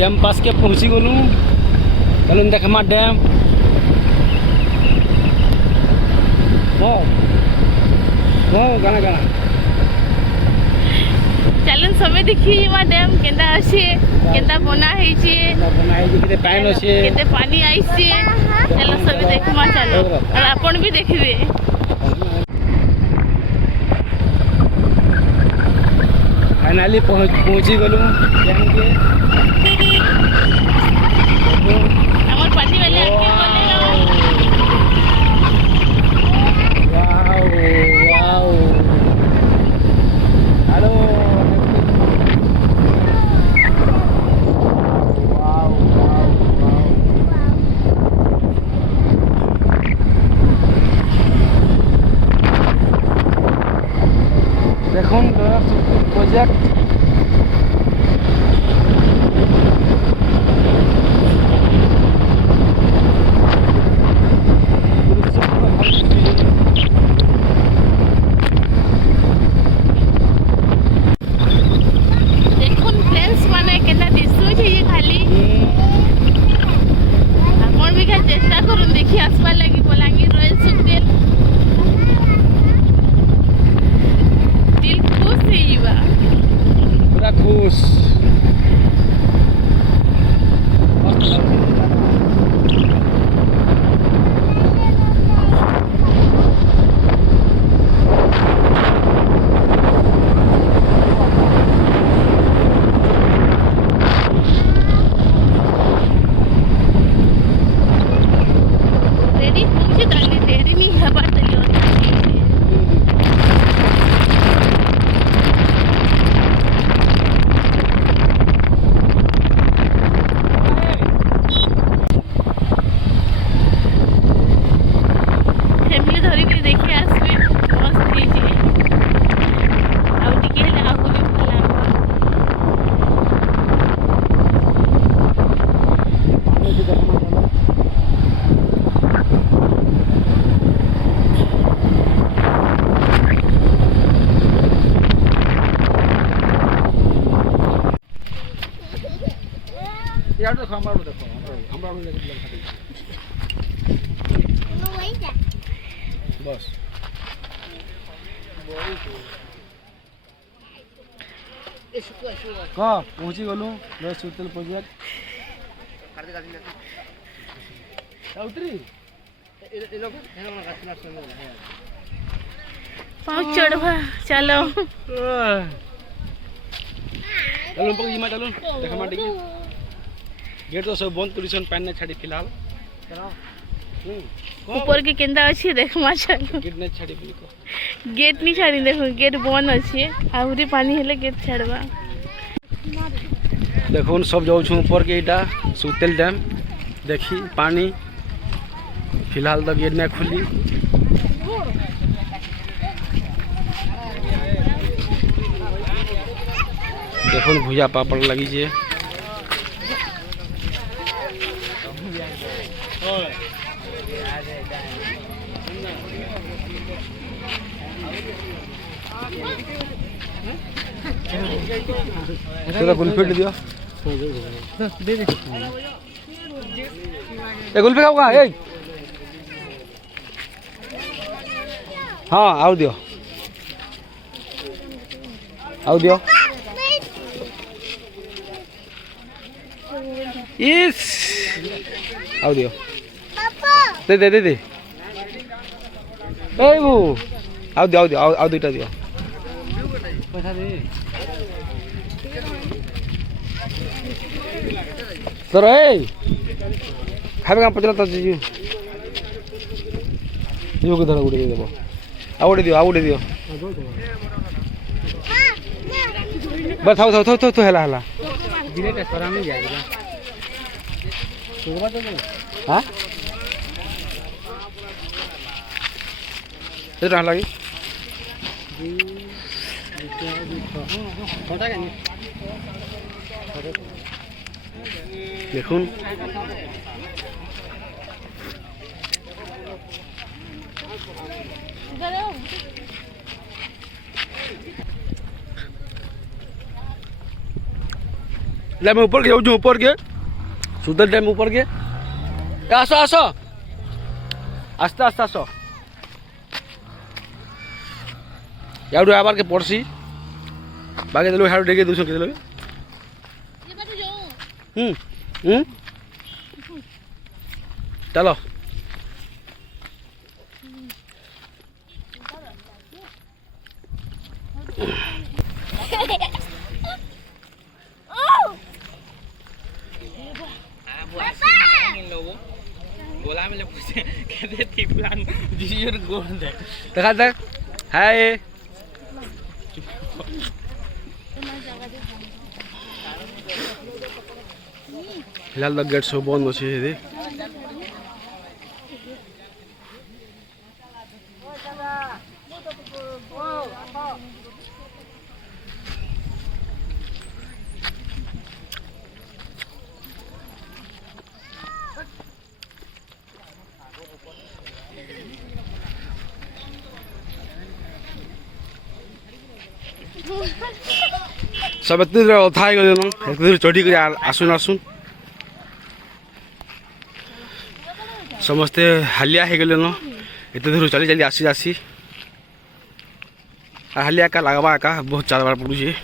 dam पास के पहुँची गलु चलो देखमा डैम गाना गाना चलन समय देखिए वहाँ डैम केंदा अच्छे केंदा बना है चे केते पानी अच्छे केते पानी आई से चलो सभी देखमा चलो और अपन भी देखबे फाइनली पहुँची गलु डैम के हमार पार्टी वाले आके बोले वाओ हेलो देखो प्रोजेक्ट चेष्टा करूँ देखिए आसपास लगी बलांगीर रॉयल सुखदेव दिल खुश है पूरा खुश यार देखो हमारा बस कहाँ पहुँची गलु रॉयल सुखदेव प्रोजेक्ट पाँच चढ़वा चलो चलो पक चलो देखा माटी गेट तो सब बंद करिसन पानी नहीं छाड़ी फिलहाल ऊपर के केंदा अच्छी देखमा चलो गेट नहीं छाड़ी बिल्कुल गेट नहीं छाड़ी देखो गेट बंद अच्छे आहुरी पानी हेले गेट छाड़वा देखो सब जाऊँ ऊपर के इटा सुखदेव डैम देखी पानी फिलहाल तो गेट नहीं खुली देखो भुजा पापड़ लगी जे गुल्फी दियो दे दे ए गुल्फी खाओ कहाँ ए हाँ आओ दियो इस आओ दियो दे दे दे दे ए वो आओ दियो आओ दुटा दियो पैसा दे सर ए खाबे काम पचला तो जीजू जीजू को धरा गुड़े दे देबो आवड़े दियो बस थाओ हेला दिने का सरा में जाएगा सुबह तो हां ये रहा लगी देखुन डैम ऊपर के जाऊँ ऊपर के सुतल डैम ऊपर के आस आस आस्ते आस्ते आस यार आबार के पड़सी बाकी देलो हाड़ डेगे दूसरो के देलो चलो बोला में पूछे कहते थी प्लान जियो गोल दे देखा देख हाय फिलहाल तो गेट सब बंद अच्छे ये सब एत अथा गल चढ़ी कर आसुन आसुन समस्ते हालिया हो गले न एत दूर चली चली आसी आसी हालिया एका लगवा एका बहुत चलबार पड़ुचे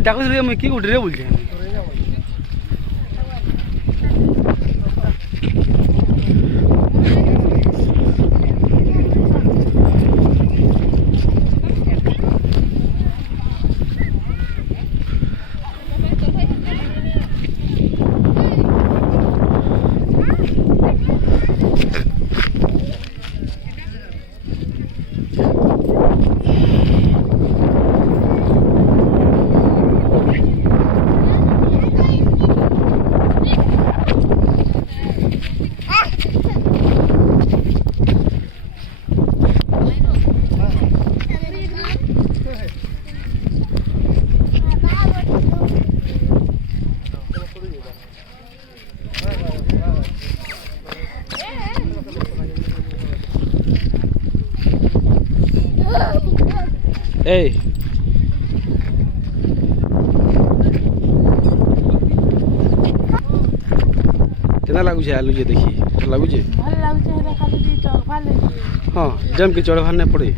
डाक मैं कि उठे बोल ए केना लागू छे आलू जे देखी लागू छे भल लागू छे हेला खाली दी चौक भाले हां जम के चढ़ भाने पड़े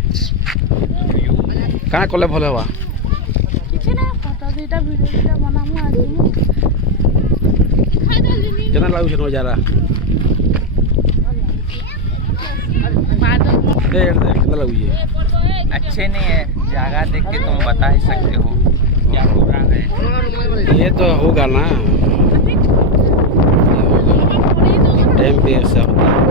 काना कले भले हवा किछ ना फोटो दीटा वीडियो दीटा बनामु आज खाइ जल्दी केना लागू छे नजारा ए केना लागू छे अच्छे नहीं है जगह देख के तुम बता ही सकते हो क्या हो रहा है ये तो होगा ना टाइम पे ऐसा होता है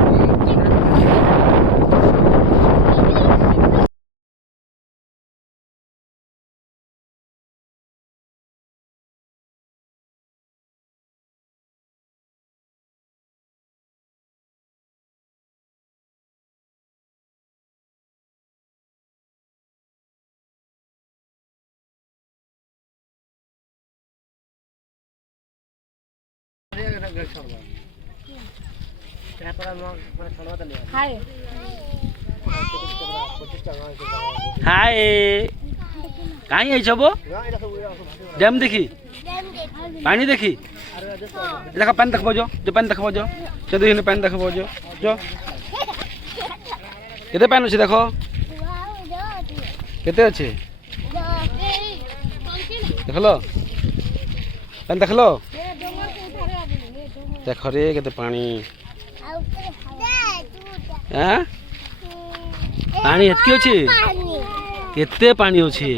हाय हाय कहीं आई छबो डैम देखी पानी देखी देखा पानी देखबो जो पानी देखबो जो चलो पानी देखबो जो केते पानी अछि देखो केते अछि देखलो पानी देखलो देख रे केते पानी हां पानी एतकी अछि केते पानी अछि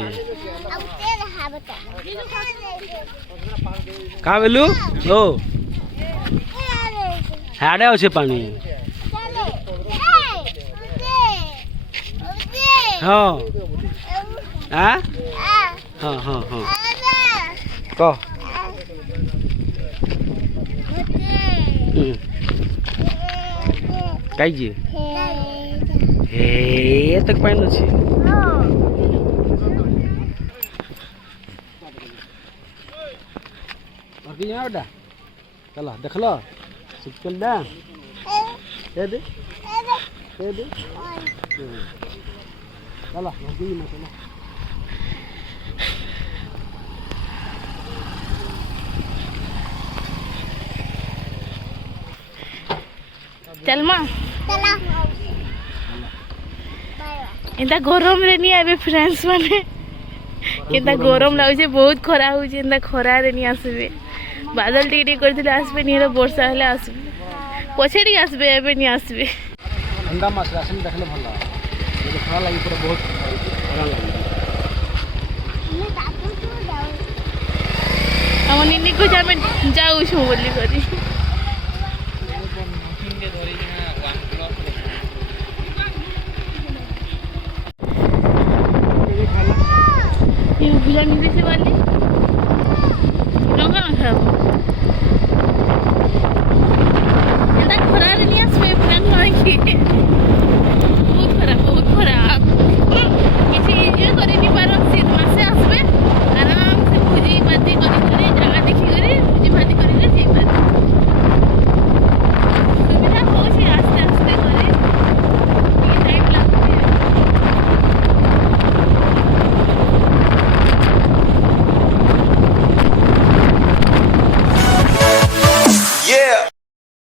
का बेलू ओ हाडे अछि पानी हां हां हां हां हां को काई जे हे तक पानी अच्छी बेटा चलो देख लो सिक्कल डैम दे दे चलो नदी में चलो चल माँ एंता गरम रे नहीं आबे फ्रेंड्स माने केंता गरम लागे बहुत खरा हो एंता खरा रे नहीं आसबे बादल टिके करथिले आसबे नहीं वर्षा हेले आसबे पछे टी आसबे एबे नहीं आसबे ठंडा मास राशन देखले भल ये खरा लागी पूरा बहुत खरा लागी हम निन्नी को जामे जाऊ छु बोली करी ये बुला मिले से वाली